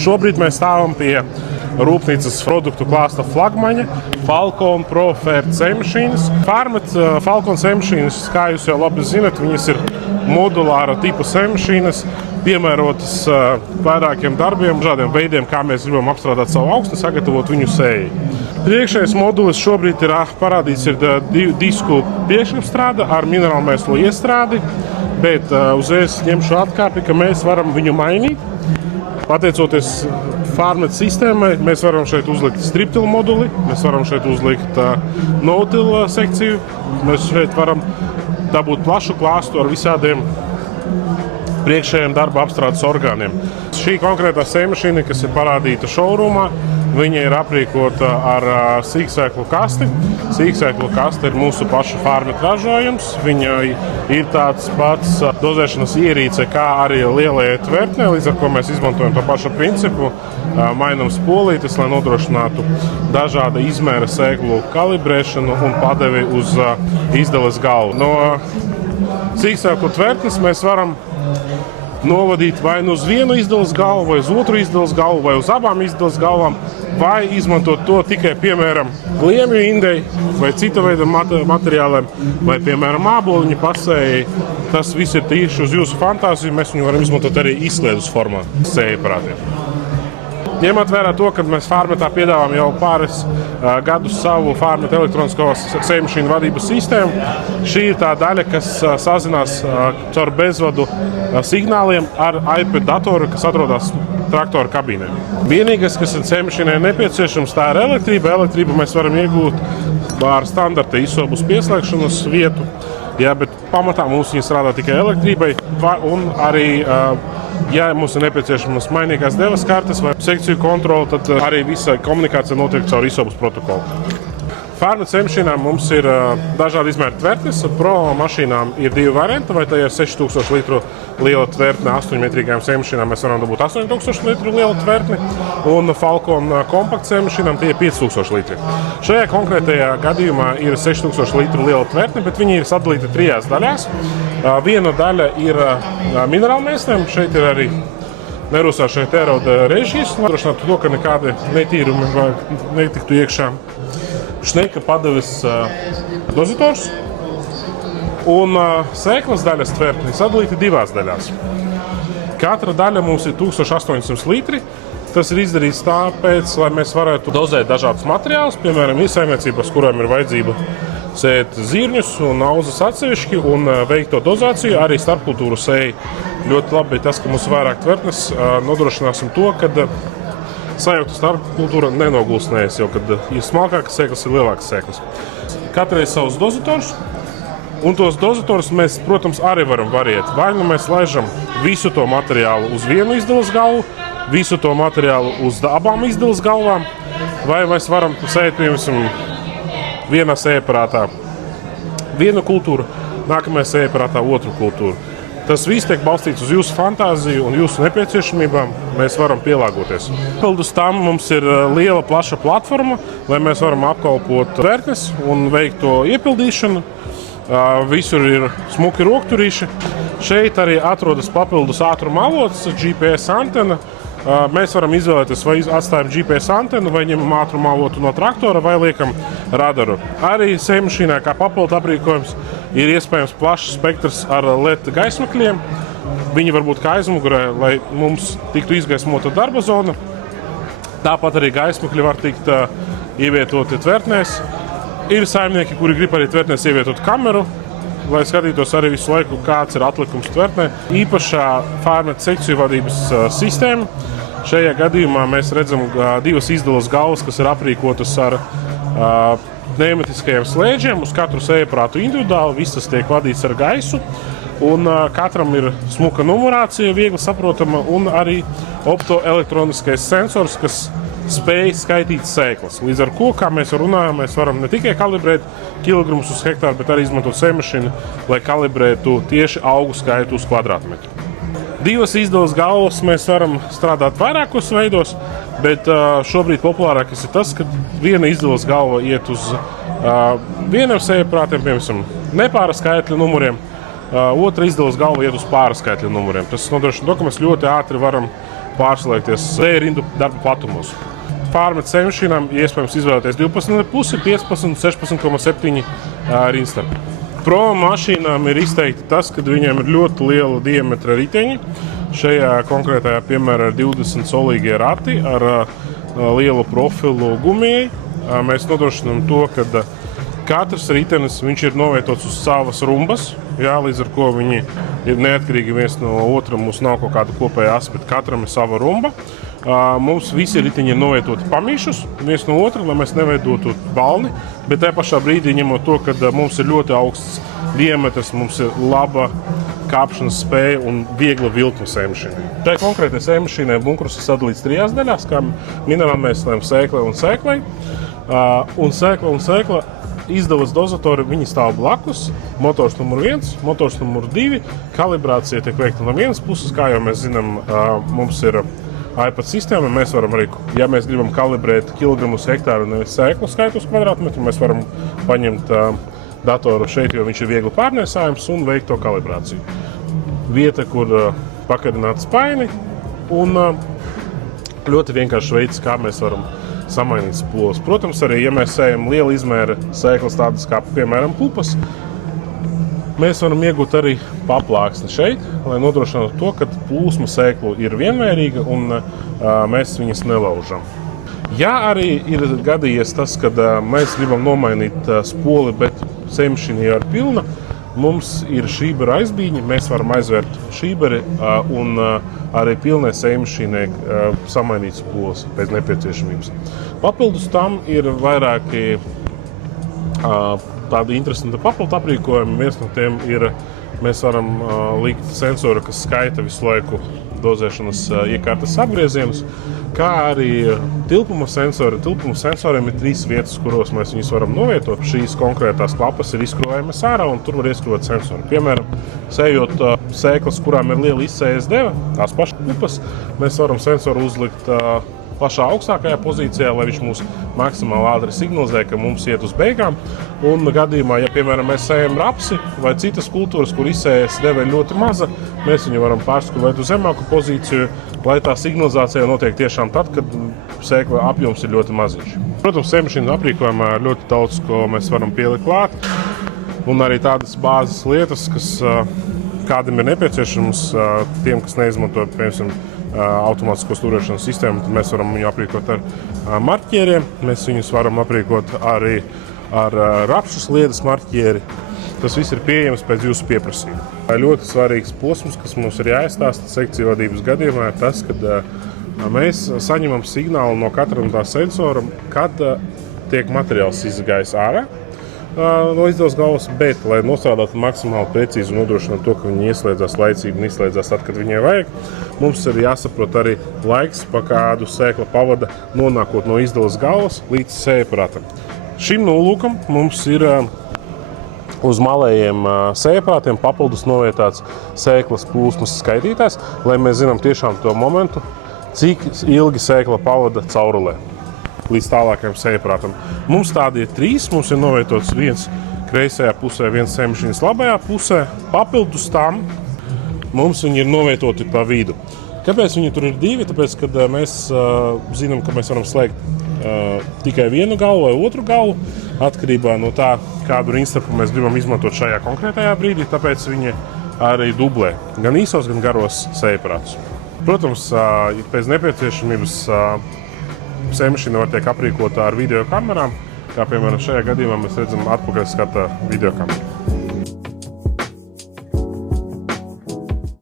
Šobrīd mēs stāvam pie rūpnīcas produktu klāsta flagmaņa Falcon Pro FRC mašīnas. Farmet Falcon C mašīnas, kā jūs jau labi zinat, viņas ir modulāra tipa C mašīnas, piemērotas vairākiem darbiem, dažādiem veidiem, kā mēs gribam apstrādāt savu augstu, sagatavot viņu sēju. Priekšējais modulis šobrīd ir parādīts disku priekšapstrāde ar minerālu mēslu iestrādi, bet uzreiz ņemšu atkāpi, ka mēs varam viņu mainīt. Pateicoties Farmet sistēmai, mēs varam šeit uzlikt striptilu moduli, mēs varam šeit uzlikt no-till sekciju, mēs šeit varam dabūt plašu klāstu ar visādiem priekšējiem darba apstrādes orgāniem. Šī konkrētā C-mašīna, kas ir parādīta showroomā, viņa ir aprīkota ar sīksēklu kasti. Sīksēklu kaste ir mūsu pašu Farmet ražojums. Viņa ir tāds pats dozēšanas ierīce, kā arī lielajai tvertnē, līdz ar ko mēs izmantojam to pašu principu. Mainam spolītes, lai nodrošinātu dažāda izmēra sēklu kalibrēšanu un padevi uz izdales galvu. No sīksēklu tvertnes mēs varam novadīt vai nu uz vienu izdales galvu, vai uz otru izdales galvu, vai uz abām izdales galvām, vai izmantot to tikai, piemēram, gliemju indei vai cita veida materiāliem, vai, piemēram, āboliņu pasēji. Tas viss ir tieši uz jūsu fantāziju, mēs viņu varam izmantot arī izslēdus formā sējaparātiem. Ņemot vērā to, ka mēs Farmetā piedāvājam jau pāris gadus savu Farmet elektronisko C-mašīnu vadības sistēmu, šī ir tā daļa, kas sazinās caur bezvadu signāliem ar iPad datoru, kas atrodas traktora kabīnē. Vienīgais, kas ir C-mašīnai nepieciešams, tā ir elektrība. Elektrību mēs varam iegūt ar standarta isobus pieslēgšanas vietu, bet pamatā mums viņa strādā tikai elektrībai un arī ja mums ir nepieciešamas mainīgās devas kartes vai sekciju kontrole, tad arī visa komunikācija notiek caur isobus protokolu. Farmet C-mašīnām mums ir dažādi izmēri tvertnes. Pro mašīnām ir divi varianti, vai tā ir 6000 litru liela tvertne. 8-metrīgajām C-mašīnām mēs varam dabūt 8000 litru lielu tvertni, un Falcon kompakt C-mašīnām tie ir 5000 litri. Šajā konkrētajā gadījumā ir 6000 litru liela tvertne, bet viņi ir sadalīti trijās daļās. Viena daļa ir minerālmēsliem, šeit ir arī nerūsāšai tērauda režijas, lai nodrošinātu to, ka nekādi netīrumi netiktu iekšā. Šneka padeves dozators un sēklas daļas tvertni sadalīti divās daļās. Katra daļa mums ir 1800 litri. Tas ir izdarīts tāpēc, lai mēs varētu dozēt dažādus materiālus, piemēram, saimniecības, kurām ir vajadzība sēt zirņus un auzas atsevišķi un veikt to dozāciju. Arī starpkultūru sēja ļoti labi tas, ka mums vairāk tvertnes nodrošināsim to, kad sajūta starpkultūra nenogulsnējas, jo, kad ir smalkākas sēklas, ir lielākas sēklas. Katrai ir savs dozators, un tos dozators mēs, protams, arī varam variēt. Vai nu mēs laižam visu to materiālu uz vienu izdales galvu, visu to materiālu uz abām izdales galvām, vai mēs varam sēt, piemēram, vienā sējaparātā vienu kultūru, nākamajā sējaparātā otru kultūru. Tas viss tiek balstīts uz jūsu fantāziju un jūsu nepieciešamībām. Mēs varam pielāgoties. Papildus tam mums ir liela, plaša platforma, lai mēs varam apkalpot tvertnes un veikt to iepildīšanu. Visur ir smuki rokturīši. Šeit arī atrodas papildus ātruma avots, GPS antena. Mēs varam izvēlēties, vai atstājam GPS antenu, vai ņemam ātruma avotu no traktora, vai liekam radaru. Arī C-mašīnā kā papildu aprīkojums ir iespējams plašs spektrs ar LED gaismakļiem. Viņi var būt kā aizmugurē, lai mums tiktu izgaismota darba zona. Tāpat arī gaismakļi var tikt ievietoti tvertnēs. Ir saimnieki, kuri grib arī tvertnēs ievietot kameru, lai skatītos arī visu laiku, kāds ir atlikums tvertnē. Īpašā Farmet sekciju vadības sistēma. Šajā gadījumā mēs redzam divas izdales galvas, kas ir aprīkotas ar pneumatiskajiem slēdžiem. Uz katru sējaparātu individuāli, viss tas tiek vadīts ar gaisu. Un katram ir smuka numurācija, viegli saprotama, un arī optoelektroniskais sensors, kas spēj skaitīt sēklas. Līdz ar ko, kā mēs runājam, mēs varam ne tikai kalibrēt kilogramus uz hektāru, bet arī izmantot C-mašīnu, lai kalibrētu tieši augu skaitu uz kvadrātmetru. Divas izdales galvas mēs varam strādāt vairākos veidos, bet šobrīd populārākais ir tas, ka viena izdales galva iet uz vienam sējaparātiem, piemēram, nepāra skaitļu numuriem, otra izdales galva iet uz pāra skaitļu numuriem. Tas nodrošina to, ka mēs ļoti ātri varam pārslēgties rindu darba platumos. Pārmet sejmašīnām iespējams izvēlēties 12,5, 15, 16,7 rindstarpi. Pro mašīnām ir izteikti tas, ka viņiem ir ļoti liela diametra riteņi. Šajā konkrētajā piemērā ir 20 solīgie rati ar lielu profilu gumijai. Mēs nodrošinām to, ka katrs ritenis viņš ir novietots uz savas rumbas, līdz ar ko viņi ir neatkarīgi viens no otra. Mums nav kaut kāda kopēja asa, bet katram ir sava rumba. Mums visi riteņi ir novietoti pamīšus viens no otra, lai mēs neveidotu balni, bet tajā pašā brīdī ņemot to, ka mums ir ļoti augsts diametrs, mums ir laba kāpšanas spēja un viegla viltuma sejmašīnai. Tai konkrētai sejmašīnai bunkrus ir sadalīts 3 daļās, kā minerālmēslēm, sēklai un sēklai. Un sēkla izdevas dozatori, viņi stāv blakus. Motors numur 1, motors numur 2. Kalibrācija tiek veikta no vienas puses, kā jau mēs zinām, mums ir iPad sistēma. Mēs varam arī, ja mēs gribam kalibrēt kilogramus hektāru, nevis sēklu skaitu uz kvadrātmetru, mēs varam paņemt datoru šeit, jo viņš ir viegli pārnēsājams un veikt to kalibrāciju. Vieta, kur pakarināt spaini un ļoti vienkārši veids, kā mēs varam samainīt spoles. Protams, arī, ja mēs sējam liela izmēra sēklas, tādas kā, piemēram, pupas, mēs varam iegūt arī paplāksni šeit, lai nodrošinātu to, ka plūsma sēklu ir vienmērīga un mēs viņas nelaužam. Ja arī ir gadījies tas, kad mēs gribam nomainīt spoli, bet sejmašīna jau ir pilna, mums ir šībera aizbīņi, mēs varam aizvērt šīberi un arī pilnai sejmašīnai samainīt spoles pēc nepieciešamības. Papildus tam ir vairāki tādi interesanti papildu aprīkojumi. Viens no tiem ir, mēs varam likt sensoru, kas skaita visu laiku dozēšanas iekārtas apgriezienus, kā arī tilpuma sensori. Tilpuma sensoriem ir 3 vietas, kuros mēs viņus varam novietot. Šīs konkrētās klapas ir izskrūvējamas ārā un tur var ieskrūvēt sensori. Piemēram, sējot sēklas, kurām ir liela izsējas deva, tās pašas pupas, mēs varam sensoru uzlikt pašā augstākajā pozīcijā, lai viņš mūs maksimāli ātri signalizē, ka mums iet uz beigām. Un gadījumā, ja, piemēram, mēs sējam rapsi vai citas kultūras, kur izsējas deva ir ļoti maza, mēs viņu varam pārskrūvēt uz zemāku pozīciju, lai tā signalizācija notiek tiešām tad, kad sēkla apjoms ir ļoti maziņš. Protams, sejmašīnas aprīkojumā ir ļoti daudz, ko mēs varam pielikt klāt, un arī tādas bāzes lietas, kas kādam ir nepieciešams, tiem, kas neizmanto, piemēram, automātisko stūrēšanas sistēmu, tad mēs varam viņu aprīkot ar marķieriem. Mēs viņus varam aprīkot arī ar rapšu sliedes marķieri. Tas viss ir pieejams pēc jūsu pieprasījuma. Ļoti svarīgs posms, kas mums ir jāizstāsta sekciju vadības gadījumā, ir tas, kad mēs saņemam signālu no katra no tā sensora, kad tiek materiāls izgājis ārā no izdevas galvas, bet, lai nostrādātu maksimāli precīzi un nodrošinātu to, ka viņi ieslēdzās laicīgi un izslēdzās tad, kad viņai vajag, mums ir jāsaprot arī laiks, pa kādu sēkla pavada nonākot no izdevas galvas līdz sējaprātam. Šim nolūkam mums ir uz malējiem sējaprātiem papildus novietāts sēklas plūsmas skaitītājs, lai mēs zinām tiešām to momentu, cik ilgi sēkla pavada caurulē līdz tālākajam sējaprātam. Mums tādi ir 3, mums ir novietots viens kreisajā pusē, viens sejmašīnas labajā pusē. Papildus tam mums viņi ir novietoti pa vidu. Kāpēc viņi tur ir 2? Tāpēc, kad mēs zinām, ka mēs varam slēgt tikai vienu galu vai otru galu, atkarībā no tā, kādu rindstarpu mēs gribam izmantot šajā konkrētajā brīdī, tāpēc viņi arī dublē gan īsos, gan garos sējaprātus. Protams, pēc nepieciešamības sejmašīna var tiek aprīkota ar video kamerām, kā piemēram šajā gadījumā mēs redzam atpakaļskata video kameru.